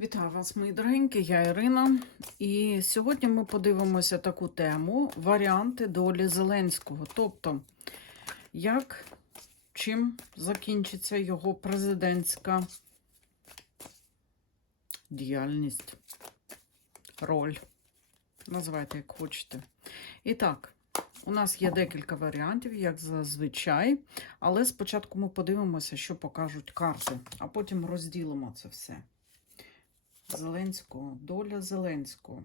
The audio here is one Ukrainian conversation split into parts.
Вітаю вас, мої дорогенькі, я Ірина. І сьогодні ми подивимося таку тему: варіанти долі Зеленського. Тобто, як чим закінчиться його президентська діяльність, роль. Називайте, як хочете. І так, у нас є декілька варіантів, як зазвичай. Але спочатку ми подивимося, що покажуть карти, а потім розділимо це все. Зеленського, доля Зеленського.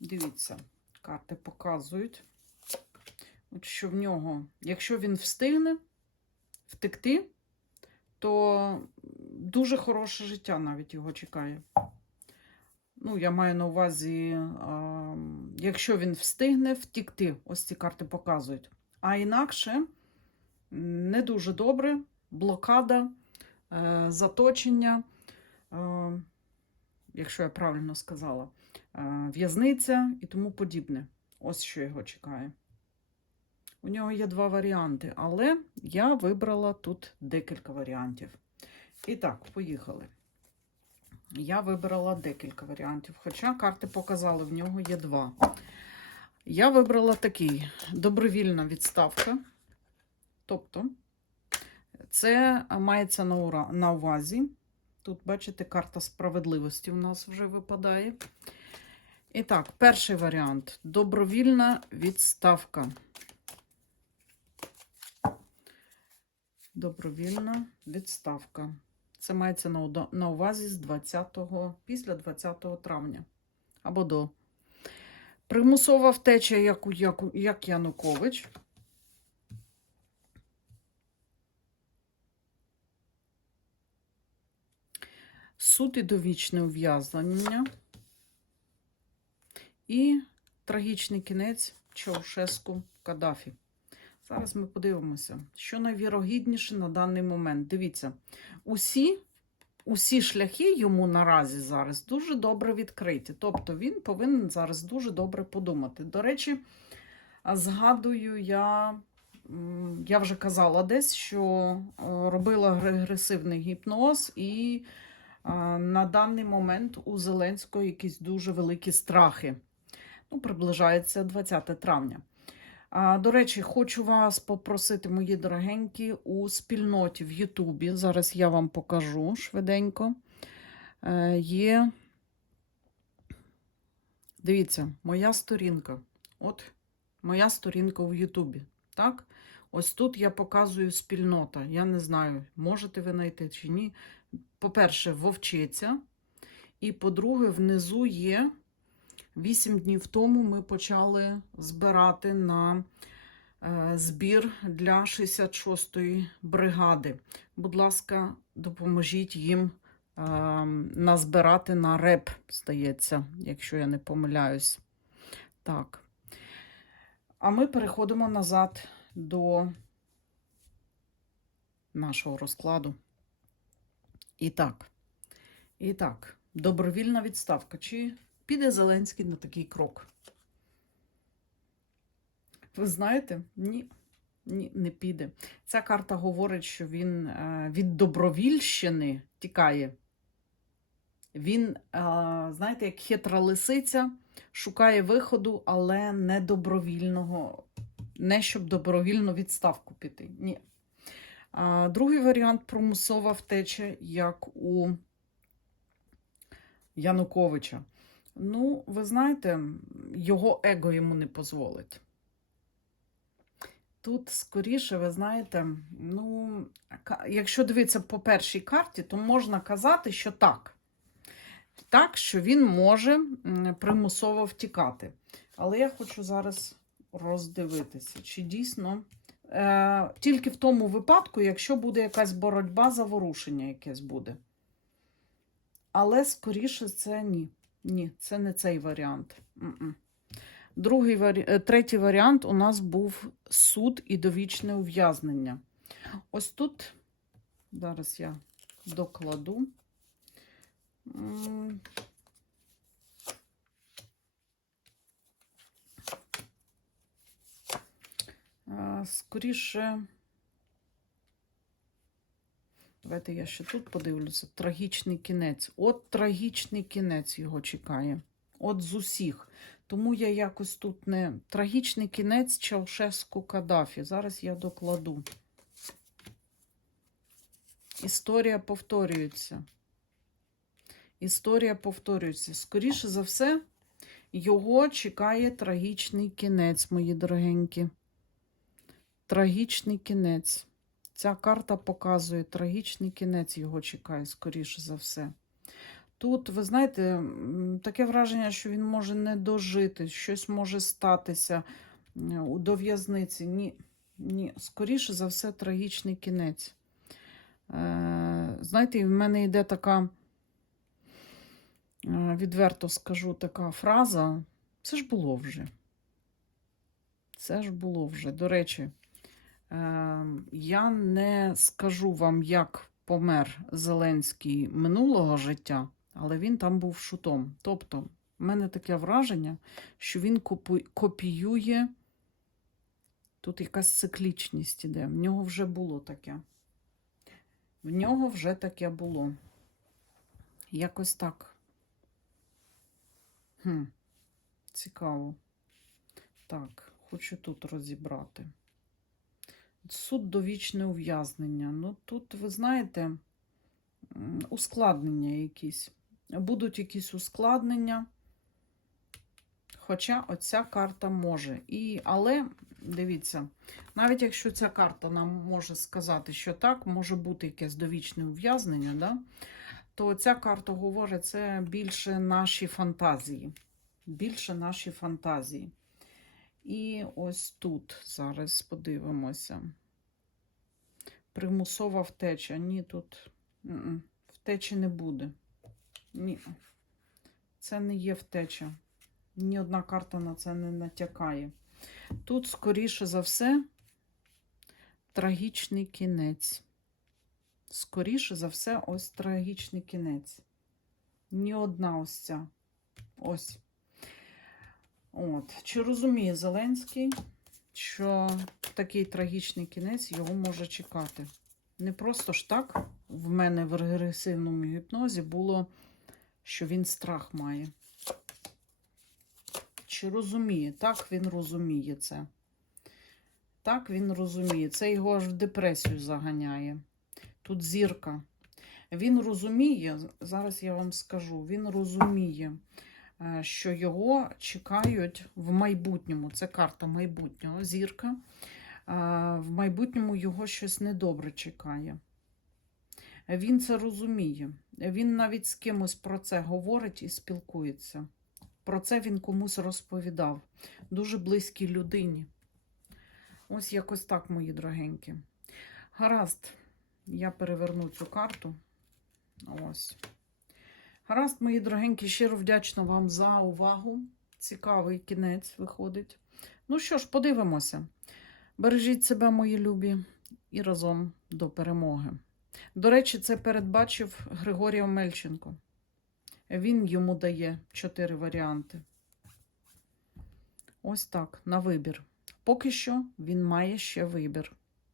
Дивіться, карти показують, от що в нього, якщо він встигне втекти, то дуже хороше життя навіть його чекає. Ну, я маю на увазі, а, якщо він встигне втікти, ось ці карти показують. А інакше не дуже добре, блокада заточення, е, якщо я правильно сказала, е, в'язниця і тому подібне. Ось що його чекає. У нього є два варіанти, але я вибрала тут декілька варіантів. І так, поїхали. Я вибрала декілька варіантів, хоча карти показали, в нього є два. Я вибрала такий добровільна відставка. Тобто, це мається на, увазі. Тут, бачите, карта справедливості у нас вже випадає. І так, перший варіант добровільна відставка. Добровільна відставка. Це мається на увазі з 20 після 20 травня або до. Примусова втеча, як, як, як Янукович. Суд і довічне ув'язнення і трагічний кінець Чаушеску Каддафі. Зараз ми подивимося, що найвірогідніше на даний момент. Дивіться, усі, усі шляхи йому наразі зараз дуже добре відкриті. Тобто він повинен зараз дуже добре подумати. До речі, згадую, я, я вже казала десь, що е, робила регресивний гіпноз і На даний момент у Зеленського якісь дуже великі страхи. Ну, приближається 20 травня. До речі, хочу вас попросити, мої дорогенькі, у спільноті в Ютубі. Зараз я вам покажу швиденько. Е, Є. Дивіться, моя сторінка. От моя сторінка в Ютубі. Так? Ось тут я показую спільнота. Я не знаю, можете ви знайти чи ні по-перше, вовчиця. І по-друге, внизу є 8 днів тому ми почали збирати на е, збір для 66-ї бригади. Будь ласка, допоможіть їм е, назбирати на реп, здається, якщо я не помиляюсь. Так. А ми переходимо назад до нашого розкладу. І так, і так, добровільна відставка. Чи піде Зеленський на такий крок? Ви знаєте? Ні, ні, не піде. Ця карта говорить, що він е, від добровільщини тікає. Він, е, знаєте, як хитра лисиця, шукає виходу, але не добровільного, не щоб добровільно відставку піти. Ні. Другий варіант примусова втеча, як у Януковича. Ну, ви знаєте, його его йому не дозволить. Тут, скоріше, ви знаєте, ну, якщо дивитися по першій карті, то можна казати, що так. Так, що він може примусово втікати. Але я хочу зараз роздивитися, чи дійсно тільки в тому випадку, якщо буде якась боротьба за ворушення якесь буде. Але, скоріше, це ні. Ні, це не цей варіант. Другий е, Третій варіант у нас був суд і довічне ув'язнення. Ось тут, зараз я докладу. М, Е, Скоріше, Давайте я ще тут подивлюся. Трагічний кінець. От трагічний кінець його чекає. От з усіх. Тому я якось тут не. Трагічний кінець Чаушеску Каддафі. Зараз я докладу. Історія повторюється. Історія повторюється. Скоріше за все, його чекає трагічний кінець, мої дорогенькі. Трагічний кінець. Ця карта показує трагічний кінець його чекає, скоріше за все. Тут, ви знаєте, таке враження, що він може не дожити, щось може статися до в'язниці. Ні, ні, скоріше за все, трагічний кінець. Е, знаєте, в мене йде така, е, відверто скажу, така фраза. Це ж було вже. Це ж було вже. До речі, е, я не скажу вам, як помер Зеленський минулого життя, але він там був шутом. Тобто, в мене таке враження, що він копіює. Тут якась циклічність іде. В нього вже було таке. В нього вже таке було. Якось так. Хм, цікаво. Так, хочу тут розібрати. Суд довічне ув'язнення. Ну, тут, ви знаєте, ускладнення якісь. Будуть якісь ускладнення. Хоча оця карта може. І, але дивіться, навіть якщо ця карта нам може сказати, що так, може бути якесь довічне ув'язнення, да? то ця карта говорить, це більше наші фантазії. Більше наші фантазії. І ось тут зараз подивимося. Примусова втеча. Ні, тут втечі не буде. Ні. Це не є втеча. Ні одна карта на це не натякає. Тут, скоріше за все, трагічний кінець. Скоріше за все, ось трагічний кінець. Ні одна ось ця. Ось. От. Чи розуміє Зеленський, що такий трагічний кінець його може чекати? Не просто ж так в мене в регресивному гіпнозі було, що він страх має. Чи розуміє? Так він розуміє це. Так він розуміє. Це його аж в депресію заганяє. Тут зірка. Він розуміє, зараз я вам скажу, він розуміє, що його чекають в майбутньому. Це карта майбутнього, зірка. Е, В майбутньому його щось недобре чекає. Він це розуміє. Він навіть з кимось про це говорить і спілкується. Про це він комусь розповідав. Дуже близькій людині. Ось якось так, мої дорогенькі. Гаразд, я переверну цю карту. Ось. Гаразд, мої дорогенькі, щиро вдячна вам за увагу. Цікавий кінець виходить. Ну що ж, подивимося. Бережіть себе, мої любі, і разом до перемоги. До речі, це передбачив Григорій Омельченко. Він йому дає чотири варіанти. Ось так, на вибір. Поки що він має ще вибір,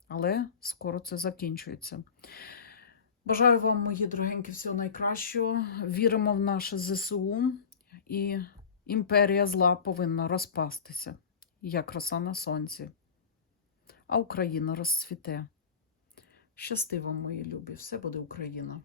але скоро це закінчується. Бажаю вам, мої дорогенькі, всього найкращого. Віримо в наше ЗСУ, і імперія зла повинна розпастися, як роса на сонці. А Україна розцвіте. Щасти вам, мої любі, все буде Україна!